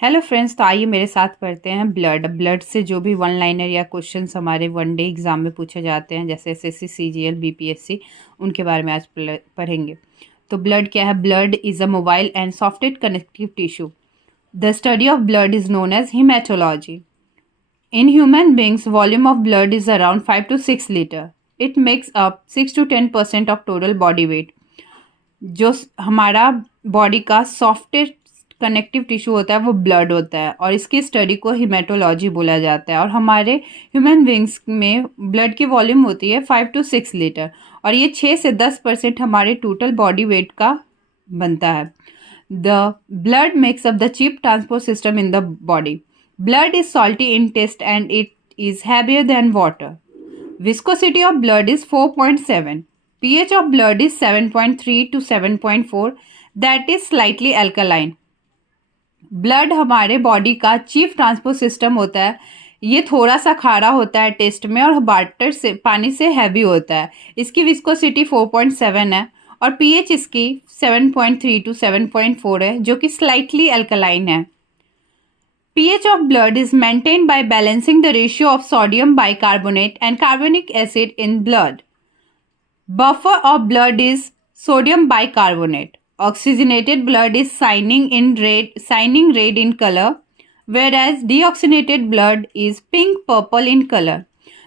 Hello friends, तो आइए मेरे साथ पढ़ते हैं ब्लड से जो भी वन लाइनर या क्वेश्चंस हमारे वन डे एग्जाम में पूछे जाते हैं, जैसे एसएससी, सीजीएल, बीपीएससी, उनके बारे में आज पढ़ेंगे। तो ब्लड क्या है? Blood is a mobile and soft connective tissue. The study of blood is known as hematology. In human beings, volume of blood is around 5 to 6 liter. It makes up 6 to 10% of total body weight. जो हमारा body का softest connective tissue होता है वो blood होता है, और इसकी स्टडी को हिमेटोलॉजी बोला जाता है। और हमारे ह्यूमन बींग्स में ब्लड की वॉल्यूम होती है 5 to 6 लीटर, और ये 6 से 10% हमारे टोटल बॉडी वेट का बनता है। The blood makes up the cheap transport system in the body. Blood is salty in taste and it is heavier than water. Viscosity of blood is 4.7. pH of blood is 7.3 to 7.4, that is slightly alkaline. Blood हमारे body का chief transport system होता है। ये थोड़ा सा खारा होता है टेस्ट में, और वाटर से पानी से हैवी होता है। इसकी विस्कोसिटी 4.7 है, और पीएच इसकी 7.3 to 7.4 है, जो कि स्लाइटली अल्कलाइन है। pH of blood is maintained by balancing the ratio of sodium bicarbonate and carbonic acid in blood. Buffer of blood is sodium bicarbonate. Oxygenated blood is shining red in color, whereas deoxygenated blood is pink purple in color.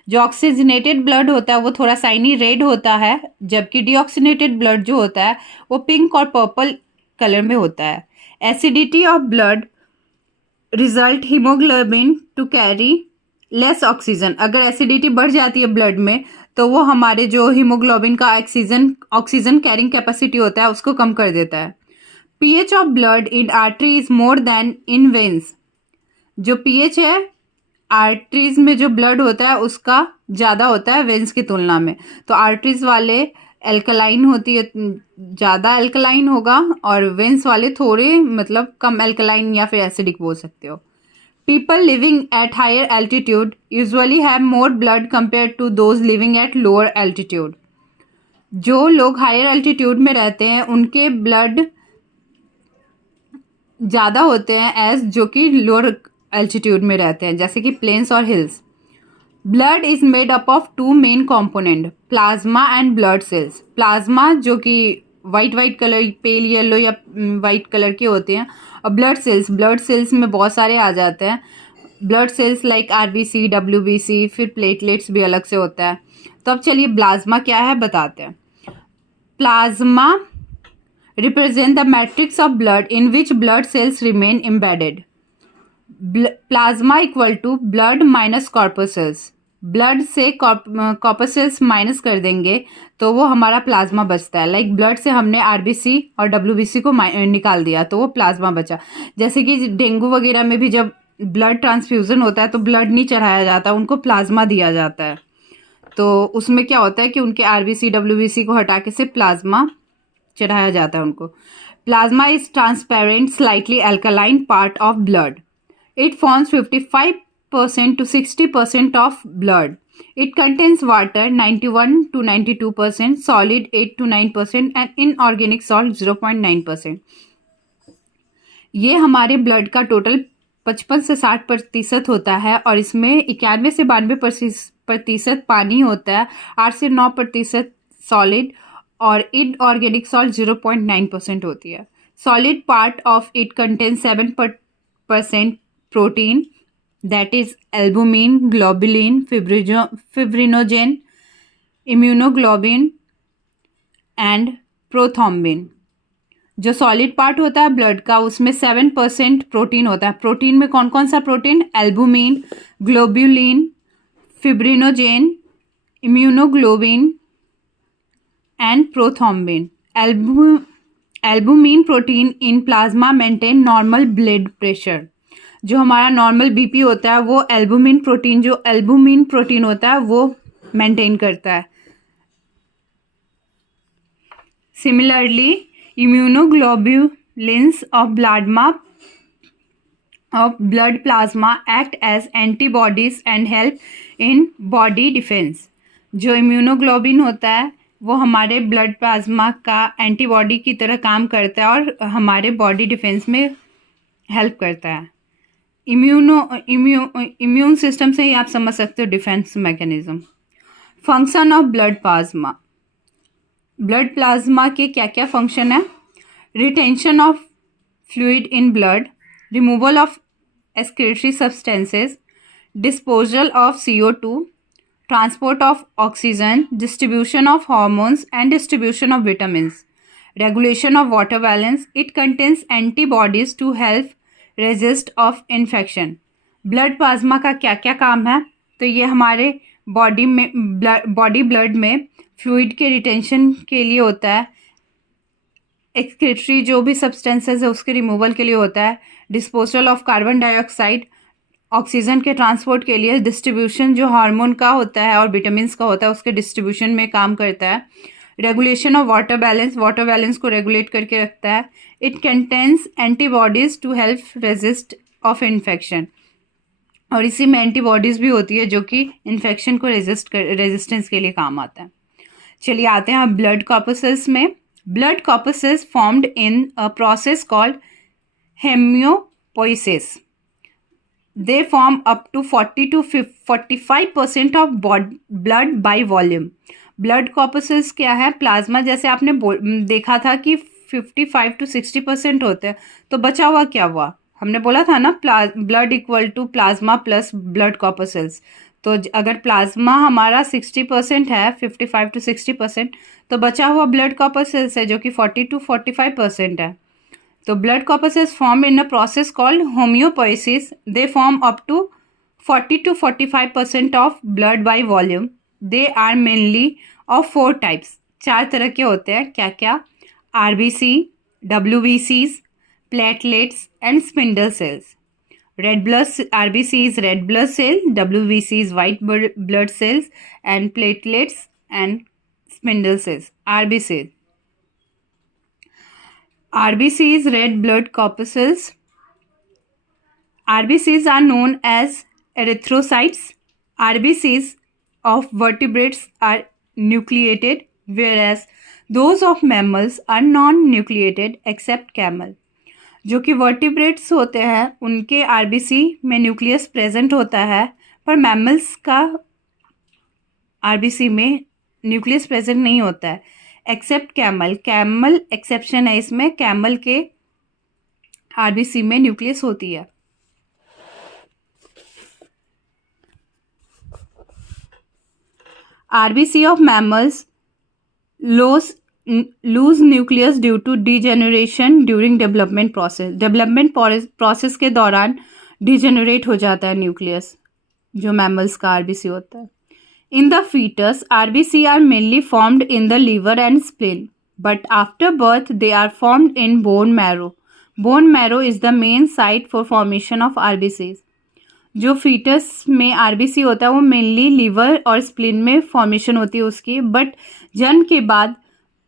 जो oxygenated blood होता है वो थोड़ा shiny red होता है, जबकि deoxygenated blood जो होता है वो पिंक और पर्पल कलर में होता है। Acidity of blood result haemoglobin to carry less oxygen. अगर एसिडिटी बढ़ जाती है ब्लड में तो वो हमारे जो हीमोग्लोबिन का ऑक्सीजन कैरिंग कैपेसिटी होता है उसको कम कर देता है। PH of blood in artery is more then in veins. जो पीएच है आर्टरीज में जो ब्लड होता है उसका ज़्यादा होता है वेन्स की तुलना में। तो आर्टरीज वाले एल्कलाइन होती है, ज़्यादा एल्कलाइन होगा, और वेन्स वाले थोड़े मतलब कम एल्कलाइन या फिर एसिडिक बोल सकते हो। People living at higher altitude usually have more blood compare to those living at lower altitude. जो लोग हायर एल्टीट्यूड में रहते हैं उनके ब्लड ज़्यादा होते हैं एज जो कि लोअर एल्टीट्यूड में रहते हैं, जैसे कि प्लेन्स और hills. Blood is made up of two main component, plasma and blood cells. Plasma जो कि वाइट कलर, पेल येलो या वाइट कलर के होते हैं, और ब्लड सेल्स में बहुत सारे आ जाते हैं। Blood cells like RBC, WBC, फिर प्लेटलेट्स भी अलग से होता है। तो अब चलिए प्लाज्मा क्या है बताते हैं। Plasma represent the matrix of blood in which blood cells remain embedded. Plasma equal to blood minus corpuscles. Blood से कॉर्पसेल्स माइनस कर देंगे तो वो हमारा प्लाज्मा बचता है। लाइक ब्लड से हमने आरबीसी और डब्ल्यूबीसी को निकाल दिया तो वो प्लाज्मा बचा। जैसे कि डेंगू वगैरह में भी जब ब्लड ट्रांसफ्यूज़न होता है तो ब्लड नहीं चढ़ाया जाता, उनको प्लाज्मा दिया जाता है। तो उसमें क्या होता है कि उनके आरबीसी डब्ल्यूबीसी को हटा के सिर्फ प्लाज्मा चढ़ाया जाता है उनको। Plasma is transparent, slightly alkaline part of blood. It forms 55% to 60% of blood. It contains water 91 to 92%, solid 8 to 9%, and inorganic salt 0.9%. ये हमारे ब्लड का टोटल 55 से 60% होता है, और इसमें 91 से 92% पानी होता है, 8 से 9% सॉलिड, और इनऑर्गेनिक सॉल्ट 0.9% होती है। Solid part of it contains 7% protein, that is albumin, globulin, fibrinogen, immunoglobulin and prothrombin. जो सॉलिड पार्ट होता है ब्लड का उसमें 7% प्रोटीन होता है। प्रोटीन में कौन कौन सा protein? Albumin, globulin, fibrinogen, immunoglobulin and prothrombin. Albumin protein in plasma maintain normal blood pressure. जो हमारा नॉर्मल बीपी होता है वो एल्बुमिन प्रोटीन होता है वो मेंटेन करता है। Similarly immunoglobulins of blood plasma act as antibodies and help in body defence. जो इम्यूनोग्लोबिन होता है वो हमारे ब्लड प्लाज्मा का एंटीबॉडी की तरह काम करता है और हमारे बॉडी डिफेंस में हेल्प करता है। इम्यून सिस्टम से ही आप समझ सकते हो defence mechanism. Function of blood plasma, blood plasma के क्या क्या फंक्शन है? Retention of fluid in blood, removal of excretory substances, disposal of CO2, transport of oxygen, distribution of hormones and distribution of vitamins, regulation of water balance. It contains antibodies to help resist of infection. Blood plasma का क्या क्या काम है? तो ये हमारे body blood में fluid के रिटेंशन के लिए होता है, एक्सक्रीटरी जो भी सब्सटेंसेस है उसके रिमूवल के लिए होता है, disposal of carbon dioxide, oxygen के ट्रांसपोर्ट के लिए, डिस्ट्रीब्यूशन जो हार्मोन का होता है और विटामिन्स का होता है उसके डिस्ट्रीब्यूशन में काम करता है, regulation of water balance, water balance को रेगुलेट करके रखता है। It contains antibodies to help resist of infection, और इसी में एंटीबॉडीज़ भी होती है जो कि इन्फेक्शन को रेजिस्टेंस के लिए काम आता है। चलिए आते हैं ब्लड कॉर्पसेस में। Blood corpuscles formed in a process called haemopoiesis. They form up to 40 to 45% of blood by volume. Blood corpses क्या है? प्लाज्मा, जैसे आपने देखा था कि 55 to 60% होते हैं, तो बचा हुआ क्या हुआ? हमने बोला था ना blood equal to plasma plus blood corpuscles. तो अगर प्लाज्मा हमारा 60% है, 55 to 60%, तो बचा हुआ ब्लड कॉर्पसेल्स है जो कि 40 to 45% है। तो blood corpuscles formed in a process called homeopoiesis. They form up to 40 to 45% of blood by volume. They are mainly of 4 types. 4 तरह के होते हैं। क्या क्या? RBC, WBCs, platelets and spindle cells. RBC is red blood cell, WBC is white blood cells, and platelets and spindle cells. RBC is red blood corpuscles. RBCs are known as erythrocytes. RBCs of vertebrates are nucleated, whereas those of mammals are non-nucleated except camel. जो कि vertebrates होते हैं उनके RBC में nucleus present होता है, पर mammals का आरबीसी में न्यूक्लियस प्रेजेंट नहीं होता है, एक्सेप्ट कैमल। कैमल एक्सेप्शन है इसमें, कैमल के आरबीसी में न्यूक्लियस होती है। RBC of mammals lose nucleus due to degeneration during development process. Development process के दौरान डिजेनरेट हो जाता है न्यूक्लियस, जो मैमल्स का आरबीसी होता है। In the fetus, RBC are mainly formed in the liver and spleen, but after birth they are formed in bone marrow. Bone marrow is the main site for formation of RBCs. जो foetus में RBC होता है वो mainly liver और spleen में formation होती है उसकी, बट जन्म के बाद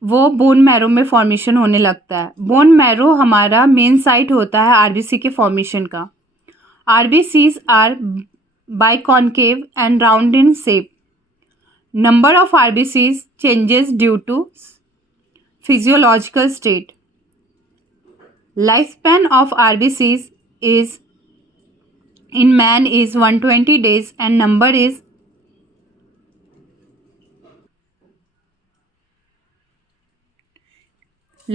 वो बोन मैरो में फॉर्मेशन होने लगता है। बोन मैरो हमारा मेन साइट होता है आरबीसी के फॉर्मेशन का। RBCs are biconcave and round in shape. Number of RBCs changes due to physiological state. Lifespan of RBCs is in man is 120 days and number is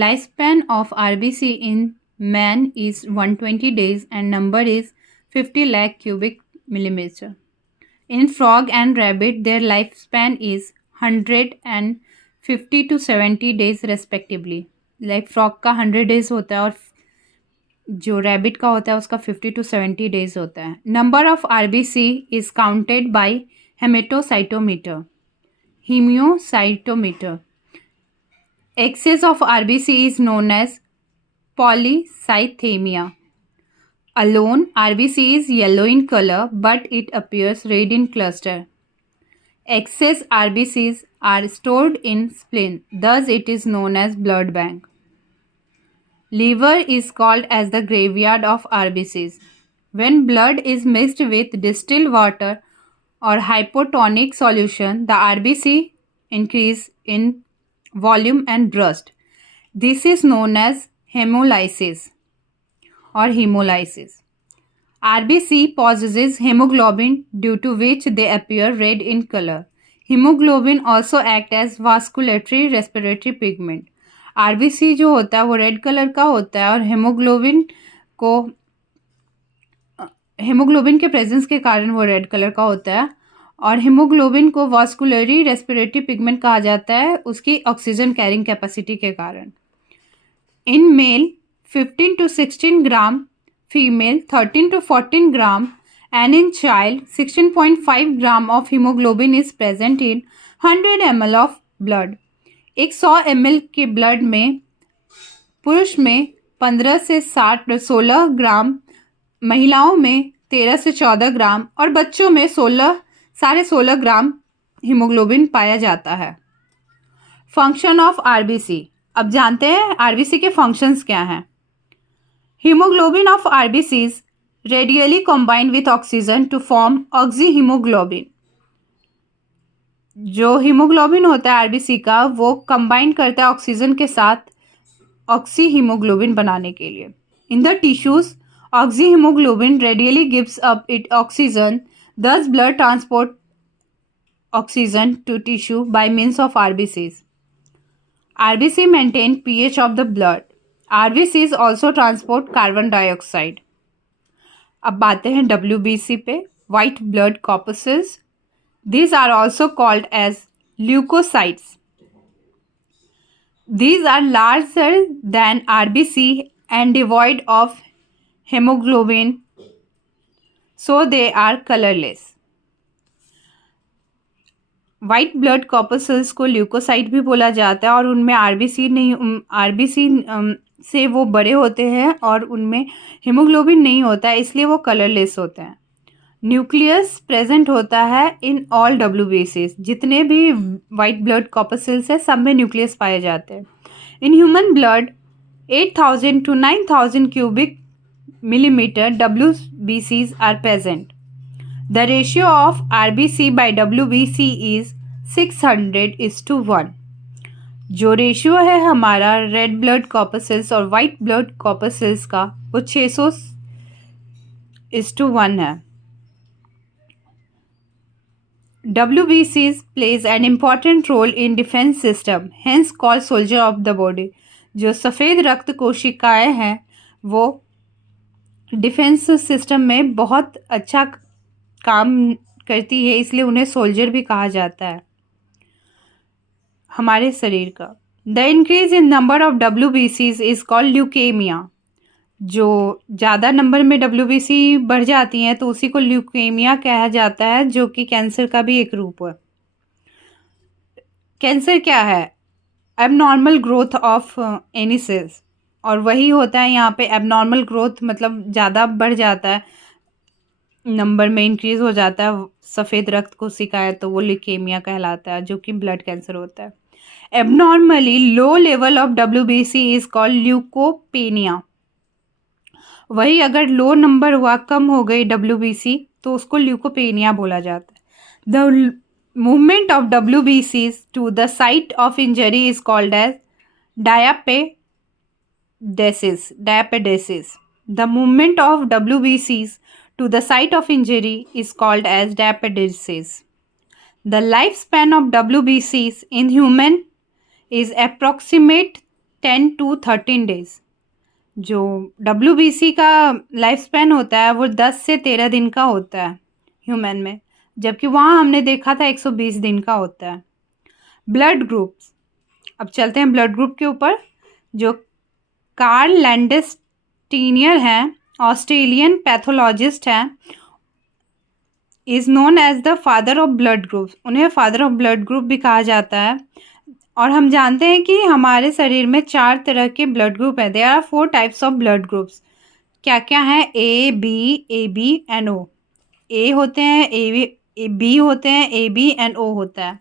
lifespan of RBC in man is 120 days and number is 50 lakh cubic millimeter. In frog and rabbit, their lifespan is 150 to 70 days respectively. Like frog का 100 days होता है और जो rabbit का होता है उसका 50 to 70 days होता है. Number of RBC is counted by hematocytometer. Excess of RBC is known as polycythemia. Alone, RBC is yellow in color, but it appears red in cluster. Excess RBCs are stored in spleen, thus it is known as blood bank. Liver is called as the graveyard of RBCs. When blood is mixed with distilled water or hypotonic solution, the RBC increase in volume and burst. This is known as hemolysis or hemolysis. RBC possesses hemoglobin due to which they appear red in color. Hemoglobin also act as vasculatory respiratory pigment. RBC जो होता है वो red colour का होता है और haemoglobin के presence के कारण वो रेड कलर का होता है और हेमोग्लोबिन को वास्कुलरी रेस्पिरेटरी पिगमेंट कहा जाता है उसकी ऑक्सीजन कैरिंग कैपेसिटी के कारण. In male 15 to 16 gram, female 13 to 14 gram, and in child 16.5 gram of hemoglobin is present in 100 ml of blood. एक 100 ml के ब्लड में पुरुष में 15 से 16 ग्राम, महिलाओं में 13 से 14 ग्राम और बच्चों में 16 ग्राम हीमोग्लोबिन पाया जाता है. Function of RBC. अब जानते हैं आरबीसी के फंक्शंस क्या हैं. Hemoglobin of RBCs radially combine with oxygen to form oxyhemoglobin. जो हीमोग्लोबिन होता है आरबीसी का वो कंबाइन करता है ऑक्सीजन के साथ ऑक्सीहीमोग्लोबिन बनाने के लिए. In the tissues oxyhaemoglobin radially gives up it oxygen, thus blood transport oxygen to tissue by means of RBCs. RBC maintain pH of the blood. RBCs also transport carbon dioxide. अब बातें हैं WBC पे. White blood corpses. These are also called as leukocytes. These are larger than RBC and devoid of hemoglobin, so they are colorless. White blood corpuscles को leucocyte भी बोला जाता है और उनमें आरबीसी से वो बड़े होते हैं और उनमें हीमोग्लोबिन नहीं होता है, इसलिए वो कलरलेस होते हैं. न्यूक्लियस प्रेजेंट होता है इन ऑल डब्ल्यूबीसीज. जितने भी वाइट ब्लड कॉर्पसेल्स हैं सब में न्यूक्लियस पाए जाते हैं. In human blood 8,000 to 9,000 cubic millimeter WBCs are present. The ratio of RBC by WBC is 600:1. जो रेशियो है हमारा रेड ब्लड कॉर्पसेल्स और वाइट ब्लड कॉर्पसेल्स का वो 600:1 है. WBCs plays an important role in defense system, hence called soldier of the body. जो सफ़ेद रक्त कोशिकाएं हैं वो डिफेंस सिस्टम में बहुत अच्छा काम करती है, इसलिए उन्हें सोल्जर भी कहा जाता है हमारे शरीर का. The increase in number of WBCs is called leukaemia. जो ज़्यादा नंबर में WBC बढ़ जाती हैं तो उसी को ल्यूकेमिया कहा जाता है, जो कि कैंसर का भी एक रूप है. कैंसर क्या है? Abnormal growth of any cells, और वही होता है यहाँ पे. एबनॉर्मल ग्रोथ मतलब ज़्यादा बढ़ जाता है, नंबर में इंक्रीज हो जाता है सफ़ेद रक्त कोशिका है तो वो ल्यूकेमिया कहलाता है, जो कि ब्लड कैंसर होता है. Abnormally low level of WBC is called leukopenia. वही अगर लो नंबर हुआ, कम हो गई WBC, तो उसको ल्यूकोपेनिया बोला जाता है. The movement of WBCs to the site of injury is called as diapedesis. The movement of WBCs to the site of injury is called as diapedesis. The lifespan of WBCs in human is approximate 10 to 13 days. जो WBC का life span होता है वो 10 से 13 दिन का होता है ह्यूमन में, जबकि वहाँ हमने देखा था 120 दिन का होता है. Blood groups. अब चलते हैं ब्लड ग्रुप के ऊपर. जो कार्ल लैंडस्टीनियर हैं, ऑस्ट्रेलियन पैथोलॉजिस्ट हैं, is known as the father of blood groups. उन्हें फादर ऑफ ब्लड ग्रुप भी कहा जाता है. और हम जानते हैं कि हमारे शरीर में 4 तरह के ब्लड ग्रुप हैं. There are 4 types of blood groups. क्या क्या हैं? A, B, AB and O. A होते हैं, B होते हैं, AB एंड O होता है.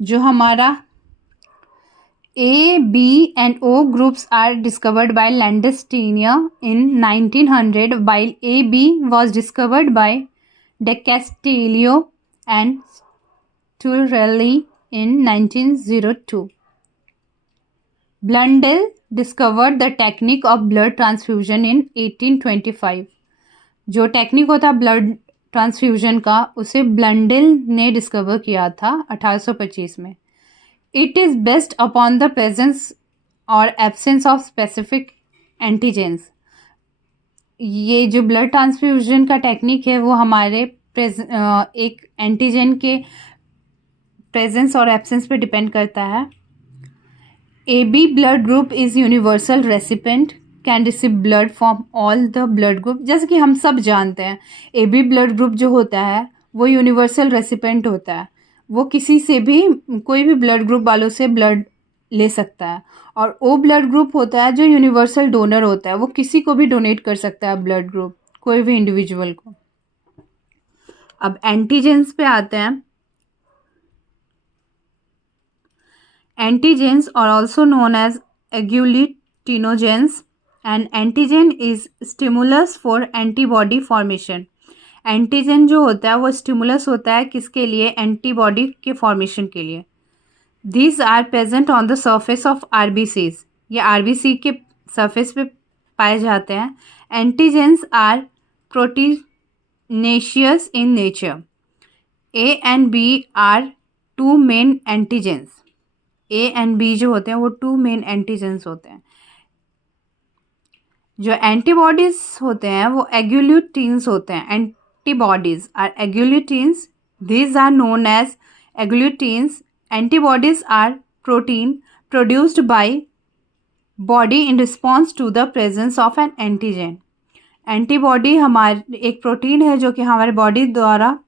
जो हमारा A, B and O groups are discovered by Landsteiner in 1900, while AB was discovered by De Castillo and Turelli in 1902. Blundell discovered the technique of blood transfusion in 1825। जो technique होता है blood transfusion का, उसे Blundell ने discover किया था 1825 में। It is based upon the presence और एब्सेंस ऑफ स्पेसिफिक एंटीजेंस। ये जो ब्लड ट्रांसफ्यूजन का टेक्निक है वो हमारे एक एंटीजन के प्रेजेंस और एब्सेंस पे डिपेंड करता है। AB blood group is universal recipient can receive blood from all the blood group. जैसे कि हम सब जानते हैं AB ब्लड ग्रुप जो होता है वो यूनिवर्सल रेसिपेंट होता है, वो किसी से भी, कोई भी ब्लड ग्रुप वालों से ब्लड ले सकता है। और O ब्लड ग्रुप होता है जो यूनिवर्सल डोनर होता है, वो किसी को भी डोनेट कर सकता है ब्लड ग्रुप, कोई भी इंडिविजुअल को। अब एंटीजेंस पे आते हैं। Antigens are also known as agglutinogens. An antigen is stimulus for antibody formation. Antigen जो होता है वो स्टिमुलस होता है किसके लिए? एंटीबॉडी के फॉर्मेशन के लिए। These are present on the surface of RBCs. ये RBC के सरफेस पे पाए जाते हैं। Antigens are proteinaceous in nature. A and B are two main antigens. A and B जो होते हैं वो टू मेन एंटीजेंस होते हैं। जो एंटीबॉडीज होते हैं वो एग्लूटिन्स होते हैं। Antibodies are agglutinins, these are known as agglutinins. Antibodies are protein produced by body in response to the presence of an antigen. Antibody हमारे एक प्रोटीन है जो कि हमारे बॉडी द्वारा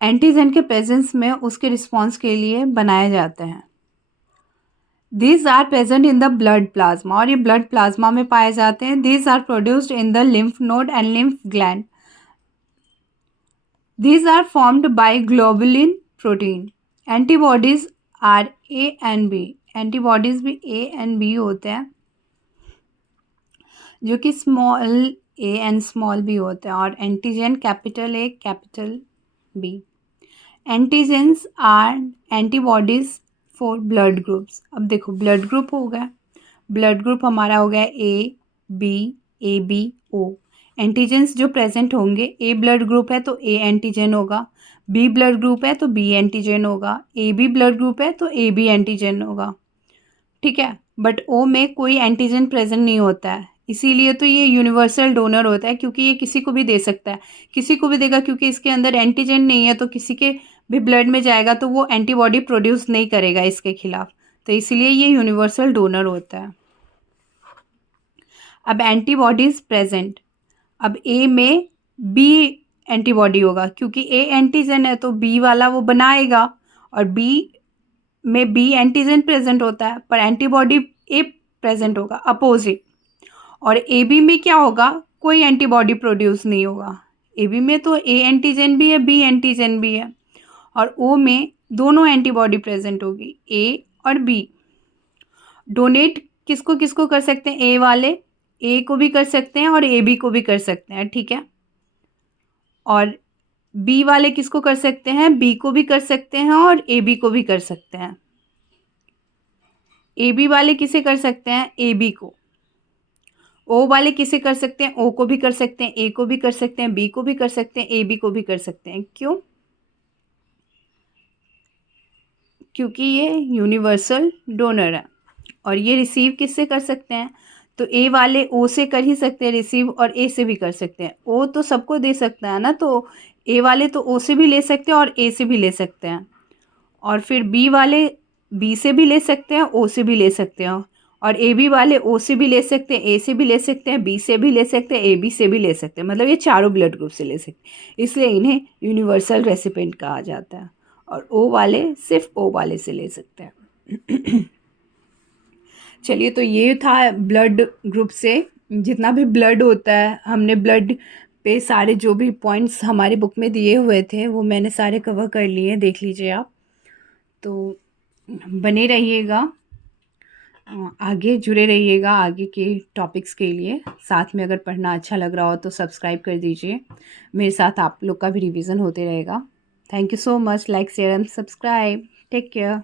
एंटीजन के प्रेजेंस में उसके रिस्पॉन्स के लिए बनाए जाते हैं। These are present in the blood plasma, और ये ब्लड प्लाज्मा में पाए जाते हैं। These are produced in the lymph node and lymph gland. These are formed by globulin protein. Antibodies are A and B. Antibodies भी A and B होते हैं, जो कि small a and small b होते हैं, और antigen capital A capital B. Antigens are antibodies for blood groups. अब देखो ब्लड ग्रुप हो गया, ब्लड ग्रुप हमारा हो गया A B A B O। Antigens जो प्रेजेंट होंगे, A ब्लड ग्रुप है तो A एंटीजन होगा, B ब्लड ग्रुप है तो B एंटीजन होगा, AB ब्लड ग्रुप है तो AB एंटीजन होगा, ठीक है। बट O में कोई एंटीजन प्रेजेंट नहीं होता है, इसीलिए तो ये यूनिवर्सल डोनर होता है, क्योंकि ये किसी को भी दे सकता है, किसी को भी देगा, क्योंकि इसके अंदर एंटीजन नहीं है तो किसी के भी ब्लड में जाएगा तो वो एंटीबॉडी प्रोड्यूस नहीं करेगा इसके खिलाफ, तो इसलिए ये यूनिवर्सल डोनर होता है। अब एंटीबॉडीज प्रेजेंट, अब ए में बी एंटीबॉडी होगा, क्योंकि ए एंटीजन है तो बी वाला वो बनाएगा, और बी में बी एंटीजन प्रेजेंट होता है पर एंटीबॉडी ए प्रेजेंट होगा, अपोजिट। और ए बी में क्या होगा? कोई एंटीबॉडी प्रोड्यूस नहीं होगा। ए बी में तो ए एंटीजन भी है, बी एंटीजन भी है, और ओ में दोनों एंटीबॉडी प्रेजेंट होगी, ए और बी। डोनेट किसको किसको कर सकते हैं? ए वाले ए को भी कर सकते हैं और ए बी को भी कर सकते हैं, ठीक है। और बी वाले किसको कर सकते हैं? बी को भी कर सकते हैं और ए बी को भी कर सकते हैं। ए बी वाले किसे कर सकते हैं? ए बी को। ओ वाले किसे कर सकते हैं? ओ को भी कर सकते हैं, ए को भी कर सकते हैं, बी को भी कर सकते हैं, ए बी को भी कर सकते हैं। क्यों? क्योंकि ये यूनिवर्सल डोनर है। और ये रिसीव किससे कर सकते हैं? तो ए वाले ओ से कर ही सकते हैं रिसीव, और ए से भी कर सकते हैं। ओ तो सबको दे सकता है ना, तो ए वाले तो ओ से भी ले सकते हैं और ए से भी ले सकते हैं, और फिर बी वाले बी से भी ले सकते हैं, ओ से भी ले सकते हैं, और ए बी वाले ओ से भी ले सकते हैं, ए से भी ले सकते हैं, बी से भी ले सकते हैं, ए बी से भी ले सकते हैं। मतलब ये चारों ब्लड ग्रुप से ले सकते हैं, इसलिए इन्हें यूनिवर्सल रेसिपेंट कहा जाता है। और ओ वाले सिर्फ ओ वाले से ले सकते हैं। चलिए, तो ये था ब्लड ग्रुप से जितना भी ब्लड होता है, हमने ब्लड पे सारे जो भी पॉइंट्स हमारे बुक में दिए हुए थे वो मैंने सारे कवर कर लिए, देख लीजिए आप। तो बने रहिएगा, आगे जुड़े रहिएगा आगे के टॉपिक्स के लिए। साथ में अगर पढ़ना अच्छा लग रहा हो तो सब्सक्राइब कर दीजिए, मेरे साथ आप लोग का भी रिवीजन होते रहेगा। Thank you so much. Like share and subscribe. Take care.